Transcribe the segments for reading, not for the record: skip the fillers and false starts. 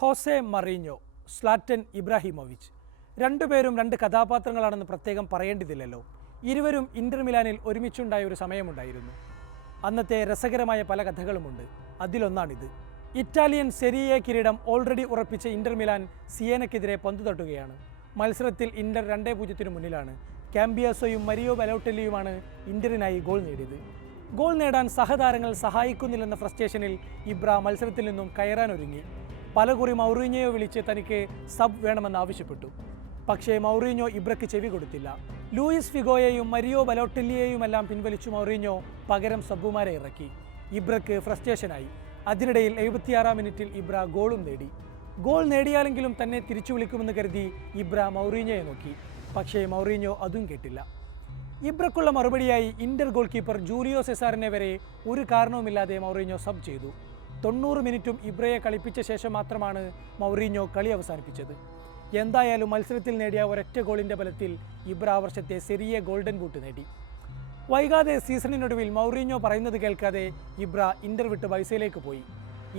Jose മറീഞ്ഞോ, Zlatan Ibrahimovic രണ്ടുപേരും രണ്ട് കഥാപാത്രങ്ങളാണെന്ന് പ്രത്യേകം പറയേണ്ടതില്ലല്ലോ. ഇരുവരും ഇന്റർ മിലാനിൽ ഒരുമിച്ചുണ്ടായ ഒരു സമയമുണ്ടായിരുന്നു. അന്നത്തെ രസകരമായ പല കഥകളുമുണ്ട്. അതിലൊന്നാണിത്. ഇറ്റാലിയൻ സെരിയെ കിരീടം ഓൾറെഡി ഉറപ്പിച്ച ഇന്റർ മിലാൻ സിയേനയ്ക്കെതിരെ പന്തു തട്ടുകയാണ്. മത്സരത്തിൽ ഇന്റർ 2-0 മുന്നിലാണ്. കാംബിയാസോയും മരിയോ ബലോട്ടെല്ലിയുമാണ് ഇന്ററിനായി ഗോൾ നേടിയത്. ഗോൾ നേടാൻ സഹതാരങ്ങൾ സഹായിക്കുന്നില്ലെന്ന ഫ്രസ്ട്രേഷനിൽ ഇബ്ര മത്സരത്തിൽ നിന്നും കയറാനൊരുങ്ങി. പലകുറി മൗറീഞ്ഞോയെ വിളിച്ച് തനിക്ക് സബ് വേണമെന്ന് ആവശ്യപ്പെട്ടു. പക്ഷേ മൗറീഞ്ഞോ ഇബ്രയ്ക്ക് ചെവി കൊടുത്തില്ല. ലൂയിസ് ഫിഗോയെയും മരിയോ ബലോട്ടെല്ലിയെയുമെല്ലാം പിൻവലിച്ചു മൗറീഞ്ഞോ പകരം സബ്ബുമാരെ ഇറക്കി. ഇബ്രയ്ക്ക് ഫ്രസ്ട്രേഷനായി. അതിനിടയിൽ 76-ാം മിനിറ്റിൽ ഇബ്ര ഗോളും നേടി. ഗോൾ നേടിയാലെങ്കിലും തന്നെ തിരിച്ചു വിളിക്കുമെന്ന് കരുതി ഇബ്ര മൗറീഞ്ഞോയെ നോക്കി. പക്ഷേ മൗറീഞ്ഞോ അതും കേട്ടില്ല. ഇബ്രക്കുള്ള മറുപടിയായി ഇന്റർ ഗോൾ കീപ്പർ ജൂലിയോ സെസാറിനെ വരെ ഒരു കാരണവുമില്ലാതെ മൗറീഞ്ഞോ സബ് ചെയ്തു. 90 മിനിറ്റും ഇബ്രയെ കളിപ്പിച്ച ശേഷം മാത്രമാണ് മൗറീഞ്ഞോ കളി അവസാനിപ്പിച്ചത്. എന്തായാലും മത്സരത്തിൽ നേടിയ ഒരൊറ്റ ഗോളിൻ്റെ ബലത്തിൽ ഇബ്ര ആ വർഷത്തെ സെരിയെ ഗോൾഡൻ ബൂട്ട് നേടി. വൈകാതെ സീസണിനൊടുവിൽ മൗറീഞ്ഞോ പറയുന്നത് കേൾക്കാതെ ഇബ്ര ഇന്റർ വിട്ട് ബൈസയിലേക്ക് പോയി.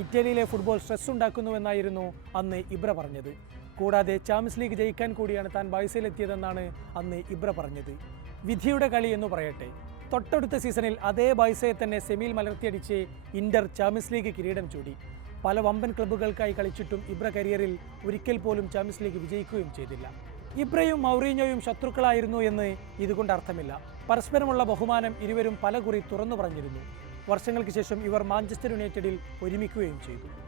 ഇറ്റലിയിലെ ഫുട്ബോൾ സ്ട്രെസ് ഉണ്ടാക്കുന്നുവെന്നായിരുന്നു അന്ന് ഇബ്ര പറഞ്ഞത്. കൂടാതെ ചാമ്പ്യൻസ് ലീഗ് ജയിക്കാൻ കൂടിയാണ് താൻ ബൈസയിലെത്തിയതെന്നാണ് അന്ന് ഇബ്ര പറഞ്ഞത്. വിധിയുടെ കളി എന്ന് പറയട്ടെ. തൊട്ടടുത്ത സീസണിൽ അതേ ബൈസയെ തന്നെ സെമിയിൽ മലർത്തിയടിച്ച് ഇന്റർ ചാമ്പ്യൻസ് ലീഗ് കിരീടം ചൂടി. പല വമ്പൻ ക്ലബ്ബുകൾക്കായി കളിച്ചിട്ടും ഇബ്ര കരിയറിൽ ഒരിക്കൽ പോലും ചാമ്പ്യൻസ് ലീഗ് വിജയിക്കുകയും ചെയ്തില്ല. ഇബ്രയും മൗറീഞ്ഞോയും ശത്രുക്കളായിരുന്നു എന്ന് ഇതുകൊണ്ട് അർത്ഥമില്ല. പരസ്പരമുള്ള ബഹുമാനം ഇരുവരും പലകുറി തുറന്നു പറഞ്ഞിരുന്നു. വർഷങ്ങൾക്ക് ശേഷം ഇവർ മാഞ്ചസ്റ്റർ യുണൈറ്റഡിൽ ഒരുമിക്കുകയും ചെയ്തു.